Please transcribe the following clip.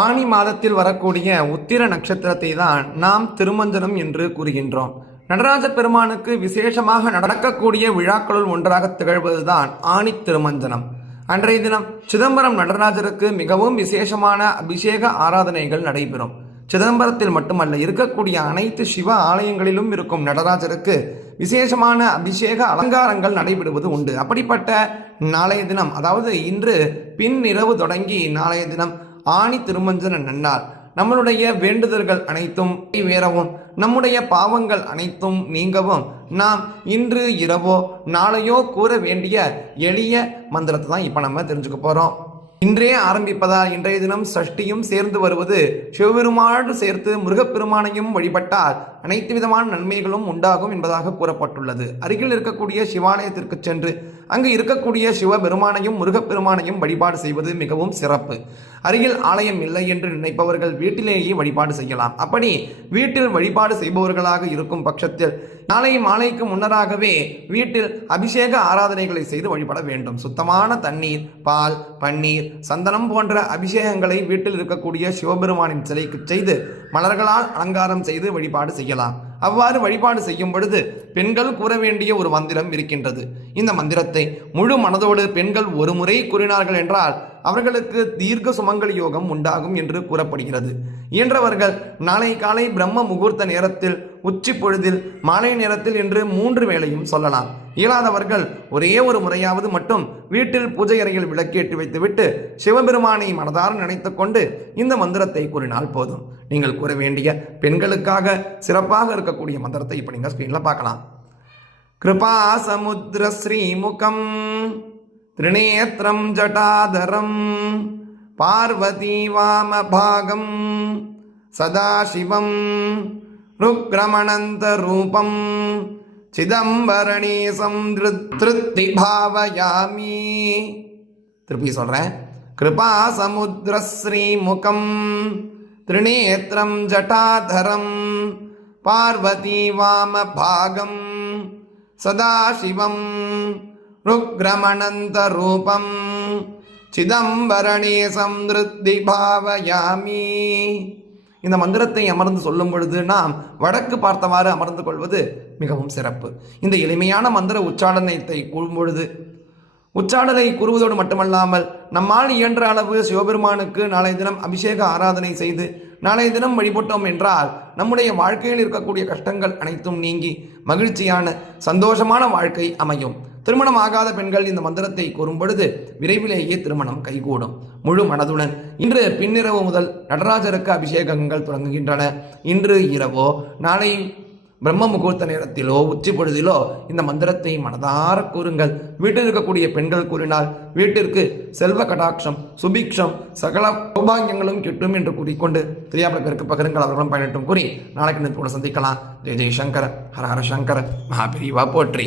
ஆனி மாதத்தில் வரக்கூடிய உத்திர நட்சத்திரத்தை தான் நாம் திருமஞ்சனம் என்று கூறுகின்றோம். நடராஜ பெருமானுக்கு விசேஷமாக நடக்கக்கூடிய விழாக்களுள் ஒன்றாக திகழ்வதுதான் ஆணி திருமஞ்சனம். அன்றைய தினம் சிதம்பரம் நடராஜருக்கு மிகவும் விசேஷமான அபிஷேக ஆராதனைகள் நடைபெறும். சிதம்பரத்தில் மட்டுமல்ல இருக்கக்கூடிய அனைத்து சிவ ஆலயங்களிலும் இருக்கும் நடராஜருக்கு விசேஷமான அபிஷேக அலங்காரங்கள் நடைபெறுவது உண்டு. அப்படிப்பட்ட நாளைய தினம் அதாவது இன்று பின் இரவு தொடங்கி நாளைய தினம் ஆணி திருமஞ்சன நன்னார். நம்மளுடைய வேண்டுதல்கள் அனைத்தும் வேறவும் நம்முடைய பாவங்கள் அனைத்தும் நீங்கவும் நாம் இன்று இரவோ நாளையோ கூற வேண்டிய எளிய மந்திரத்தை தான் இப்போ நம்ம தெரிஞ்சுக்க போகிறோம் இன்றே ஆரம்பிப்பதால் இன்றைய தினம் சஷ்டியும் சேர்ந்து வருவது சிவபெருமானோடு சேர்த்து முருகப்பெருமானையும் வழிபட்டால் அனைத்து விதமான நன்மைகளும் உண்டாகும் என்பதாக கூறப்பட்டுள்ளது. அருகில் இருக்கக்கூடிய சிவாலயத்திற்கு சென்று அங்கு இருக்கக்கூடிய சிவபெருமானையும் முருகப்பெருமானையும் வழிபாடு செய்வது மிகவும் சிறப்பு. அருகில் ஆலயம் இல்லை என்று நினைப்பவர்கள் வீட்டிலேயே வழிபாடு செய்யலாம். அப்படி வீட்டில் வழிபாடு செய்பவர்களாக இருக்கும் பட்சத்தில் நாளை மாலைக்கு முன்னராகவே வீட்டில் அபிஷேக ஆராதனைகளை செய்து வழிபட வேண்டும். சுத்தமான தண்ணீர் பால் பன்னீர் சந்தனம் போன்ற அபிஷேகங்களை வீட்டில் இருக்கக்கூடிய சிவபெருமானின் சிலைக்கு செய்து மலர்களால் அலங்காரம் செய்து வழிபாடு செய்யலாம். அவ்வாறு வழிபாடு செய்யும் பொழுது பெண்கள் கூற வேண்டிய ஒரு மந்திரம் இருக்கின்றது. இந்த மந்திரத்தை முழு மனதோடு பெண்கள் ஒரு முறை கூறினார்கள் என்றால் அவர்களுக்கு தீர்க்க சுமங்கல் யோகம் உண்டாகும் என்று கூறப்படுகிறது. இயன்றவர்கள் நாளை காலை பிரம்ம முகூர்த்த நேரத்தில் உச்சி பொழுதில் மாலை நேரத்தில் என்று மூன்று வேளையும் சொல்லலாம். இயலாதவர்கள் ஒரே ஒரு முறையாவது மட்டும் வீட்டில் பூஜை அறையில் விளக்கேற்றி வைத்துவிட்டு சிவபெருமானை மனதார நினைத்து கொண்டு இந்த மந்திரத்தை கூறினால் போதும். நீங்கள் கூற வேண்டிய பெண்களுக்காக சிறப்பாக இருக்கக்கூடிய மந்திரத்தை இப்போ நீங்கள் ஸ்க்ரீனில் பார்க்கலாம். கிருபா சமுத்திர ஸ்ரீமுகம் திரிநேத்திரம் ஜட்டாதரம் பார்வதி வாமபாகம் சதாசிவம் ருக்ரமணந்த ரூபம் சிதம்பரணீசம் திருத்தி பாவயாமி திருப்பி சொல்கிறேன் கிருபா சமுத்திர ஸ்ரீமுகம் திரிநேத்திரம் ஜட்டாதரம் பார்வதி வாமபாகம் சதாசிவம் ருக்ரமணந்தரூபம் சிதம்பரணேசம் திருத்தி பாவயாமி. இந்த மந்திரத்தை அமர்ந்து சொல்லும் பொழுது நாம் வடக்கு பார்த்தவாறு அமர்ந்து கொள்வது மிகவும் சிறப்பு. இந்த எளிமையான மந்திர உச்சாடனத்தை கூறும் பொழுது உச்சாடலை கூறுவதோடு மட்டுமல்லாமல் நம்மால் இயன்ற அளவு சிவபெருமானுக்கு நாளைய தினம் அபிஷேக ஆராதனை செய்து நாளைய தினம் வழிபட்டோம் என்றால் நம்முடைய வாழ்க்கையில் இருக்கக்கூடிய கஷ்டங்கள் அனைத்தும் நீங்கி மகிழ்ச்சியான சந்தோஷமான வாழ்க்கை அமையும். திருமணம் ஆகாத பெண்கள் இந்த மந்திரத்தை கூறும் பொழுது விரைவிலேயே திருமணம் கைகூடும். முழு மனதுடன் இன்று பின்னிரவு முதல் நடராஜருக்கு அபிஷேகங்கள் தொடங்குகின்றன. இன்று இரவோ நாளை பிரம்ம முகூர்த்த நேரத்திலோ உச்சி பொழுதிலோ இந்த மந்திரத்தை மனதார கூறுங்கள். வீட்டில் இருக்கக்கூடிய பெண்கள் கூறினால் வீட்டிற்கு செல்வ கடாட்சம் சுபிக்ஷம் சகல சௌபாகியங்களும் கிட்டும் என்று கூறிக்கொண்டு தெரியாமல் பேருக்கு பகிருங்கள் அவர்களும் பயனட்டும் கூறி நாளைக்கு நிறுவனம் சந்திக்கலாம். ஜெய் ஜெய் சங்கர ஹர ஹர சங்கர மகாபிரிவா போற்றி.